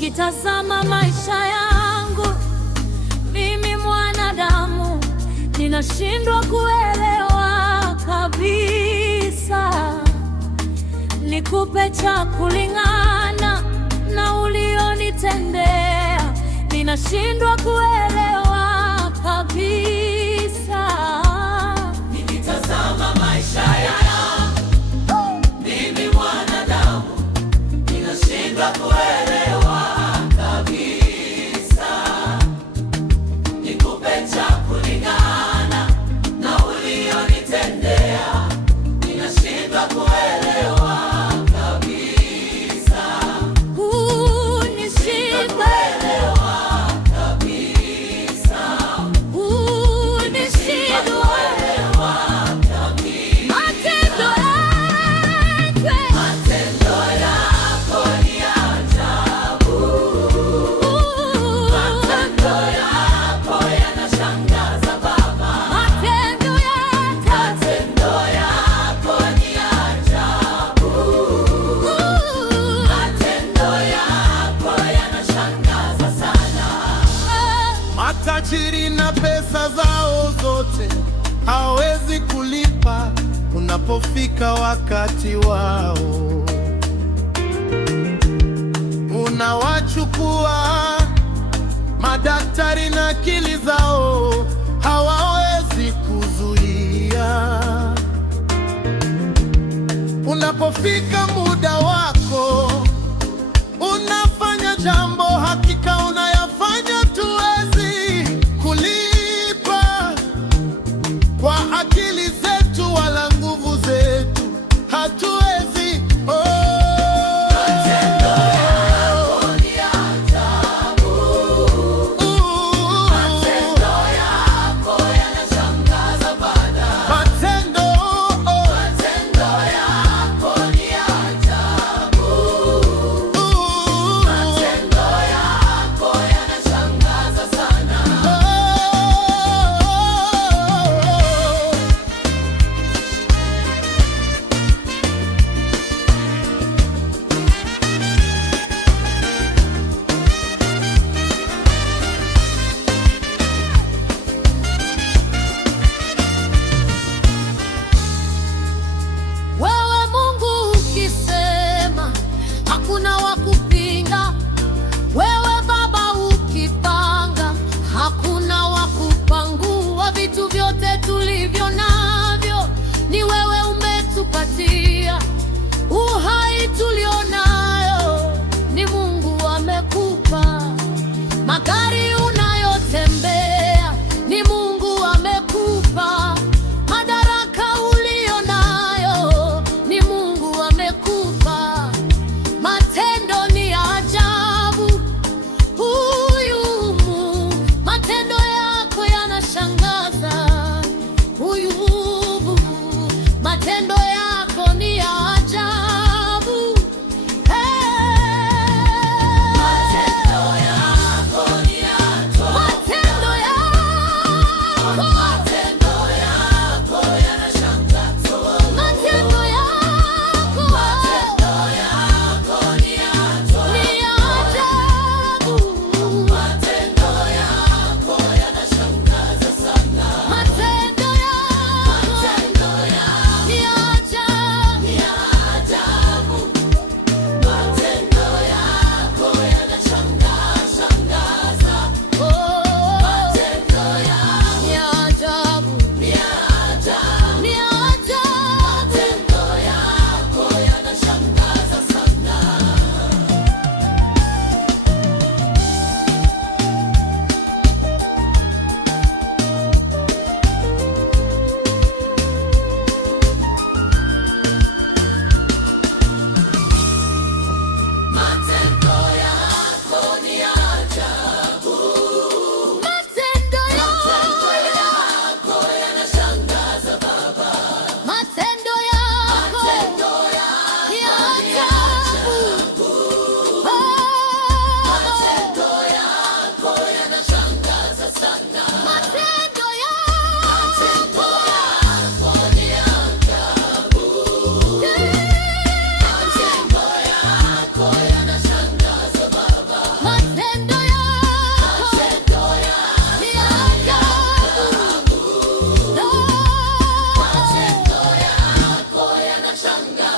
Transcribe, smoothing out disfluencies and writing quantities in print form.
Nikitazama maisha yangu mimi mwanadamu, ninashindwa kuelewa kabisa. Nikupe cha kulingana na ulionitendea, ninashindwa kuelewa kabisa. Nikitazama maisha yangu mimi mwanadamu, ninashindwa kuelewa kabisa. Nikupe cha kulingana na ulionitendea, ninashindwa kuelewa kabisa. Unishike Matajiri na pesa zao zote hawezi kulipa unapofika wakati wao. Unawachukua madaktari na akili zao hawawezi kuzuia. Unapofika muda wako, unafanya jambo hakika unayafanya tuwezi kulipa kwa akili zetu wala nguvu zetu, hatuwezi. Matendo yako ni ajabu. Matendo yako yanashangaza Bwana. Matendo yako ni ajabu. Matendo yako yanashangaza sana. wewe Mungu ukisema, hakuna wa kupinga. Wewe Baba ukipanga, hakuna wa kupangua. Vitu vyote tulivyo navyo ni wewe umetupatia. Uhai tulionayo ni Mungu amekupa. Magari unayotembea ni Mungu amekupa. Madaraka ulionayo ni Mungu amekupa. Matendo ni ajabu. Huyu Mungu, matendo yako yanashangaza. Huyu Mungu, matendo yako ni ajabu. yanashangaza.